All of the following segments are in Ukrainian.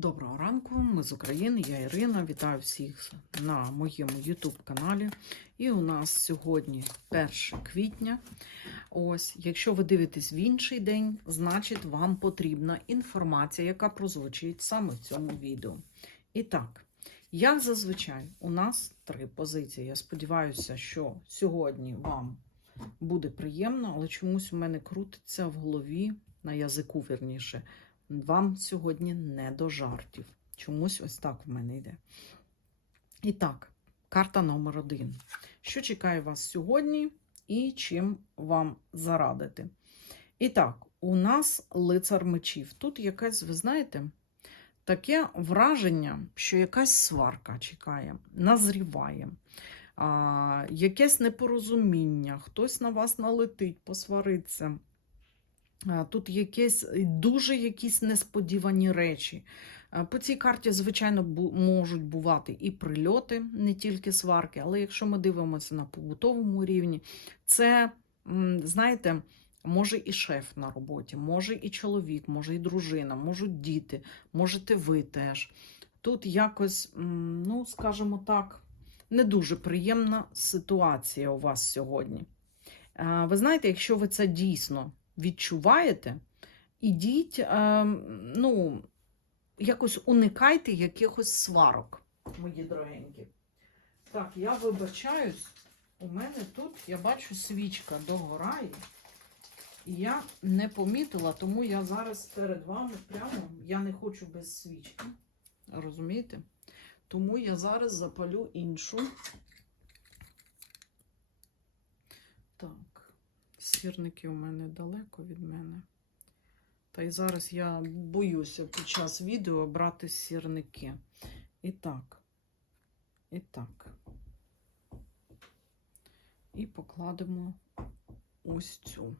Доброго ранку, ми з України, я Ірина. Вітаю всіх на моєму YouTube каналі. І у нас сьогодні 1 квітня. Ось, якщо ви дивитесь в інший день, значить вам потрібна інформація, яка прозвучить саме в цьому відео. І так, як зазвичай, у нас три позиції. Я сподіваюся, що сьогодні вам буде приємно, але чомусь у мене крутиться в голові, на язику, вірніше. Вам сьогодні не до жартів. Чомусь ось так в мене йде. І так, карта номер один. Що чекає вас сьогодні і чим вам зарадити? І так, у нас лицар мечів. Тут якась, ви знаєте, таке враження, що якась сварка чекає, назріває. Якесь непорозуміння, хтось на вас налетить, посвариться. Тут якісь дуже якісь несподівані речі. По цій карті, звичайно, можуть бувати і прильоти, не тільки сварки, але якщо ми дивимося на побутовому рівні, це, знаєте, може і шеф на роботі, може і чоловік, може і дружина, можуть діти, можете ви теж. Тут якось, ну, скажімо так, не дуже приємна ситуація у вас сьогодні. Ви знаєте, якщо ви це дійсно відчуваєте, ідіть, е, ну, якось уникайте якихось сварок, мої дорогенькі. Так, я вибачаюсь, у мене тут, я бачу, свічка догорає, і я не помітила, тому я зараз перед вами прямо, я не хочу без свічки. Розумієте? Тому я зараз запалю іншу. Так. Сірники у мене далеко від мене. Та й зараз я боюся під час відео брати сірники. І так. І так. І покладемо ось цю.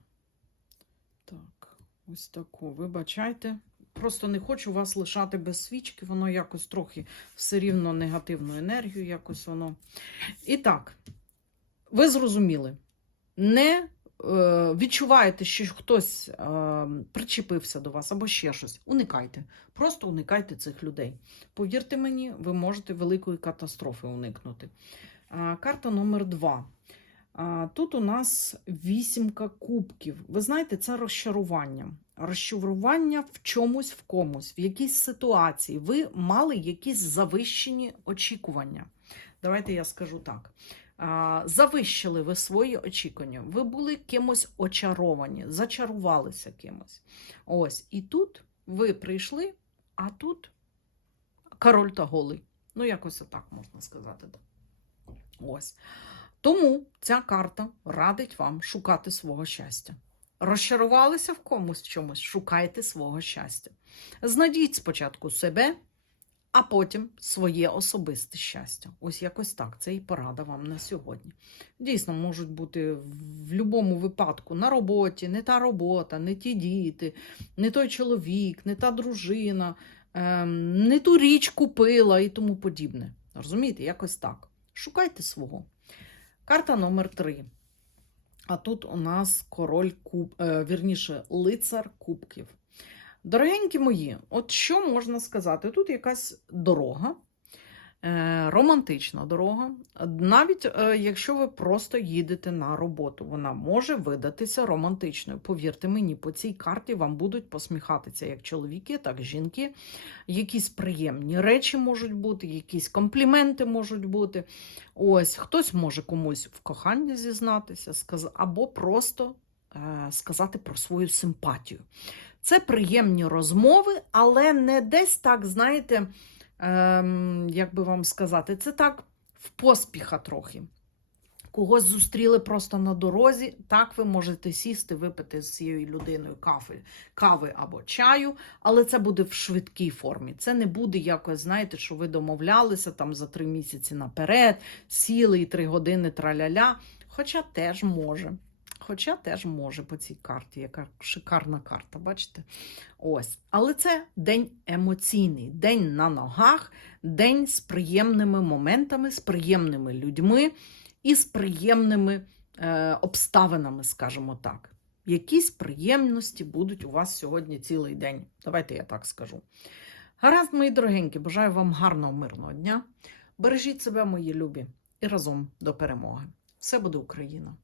Так, ось таку. Вибачайте. Просто не хочу вас лишати без свічки, воно якось трохи все рівно негативну енергію, якось воно. І так, ви зрозуміли. Не відчуваєте, що хтось е, причепився до вас або ще щось, уникайте. Просто уникайте цих людей. Повірте мені, ви можете великої катастрофи уникнути. Карта номер два. Тут у нас вісімка кубків. Ви знаєте, це розчарування. Розчарування в чомусь в комусь, в якійсь ситуації. Ви мали якісь завищені очікування. Давайте я скажу так. Завищили ви свої очікування, ви були кимось очаровані, зачарувалися кимось. Ось, і тут ви прийшли, а тут король та голий. Ну, якось отак можна сказати. Ось. Тому ця карта радить вам шукати свого щастя. Розчарувалися в комусь в чомусь, шукайте свого щастя. Знайдіть спочатку себе, а потім своє особисте щастя. Ось якось так. Це і порада вам на сьогодні. Дійсно, можуть бути в будь-якому випадку на роботі, не та робота, не ті діти, не той чоловік, не та дружина, ем, не ту річ купила і тому подібне. Розумієте, якось так. Шукайте свого. Карта номер три. А тут у нас король куб, е, вірніше, лицар кубків. Дорогенькі мої, от що можна сказати? Тут якась дорога, е, романтична дорога. Навіть е, якщо ви просто їдете на роботу, вона може видатися романтичною. Повірте мені, по цій карті вам будуть посміхатися як чоловіки, так і жінки. Якісь приємні речі можуть бути, якісь компліменти можуть бути. Ось хтось може комусь в коханні зізнатися, або просто е, сказати про свою симпатію. Це приємні розмови, але не десь так, знаєте, ем, як би вам сказати, це так в поспіха трохи. Когось зустріли просто на дорозі, так ви можете сісти, випити з цією людиною кафе, кави або чаю, але це буде в швидкій формі. Це не буде якось, знаєте, що ви домовлялися там за три місяці наперед, сіли і три години траляля. Хоча теж може. Хоча теж може по цій карті, яка шикарна карта, бачите? Ось. Але це день емоційний, день на ногах, день з приємними моментами, з приємними людьми і з приємними е, обставинами, скажімо так. Якісь приємності будуть у вас сьогодні цілий день. Давайте я так скажу. Гаразд, мої дорогенькі, бажаю вам гарного мирного дня. Бережіть себе, мої любі, і разом до перемоги. Все буде Україна!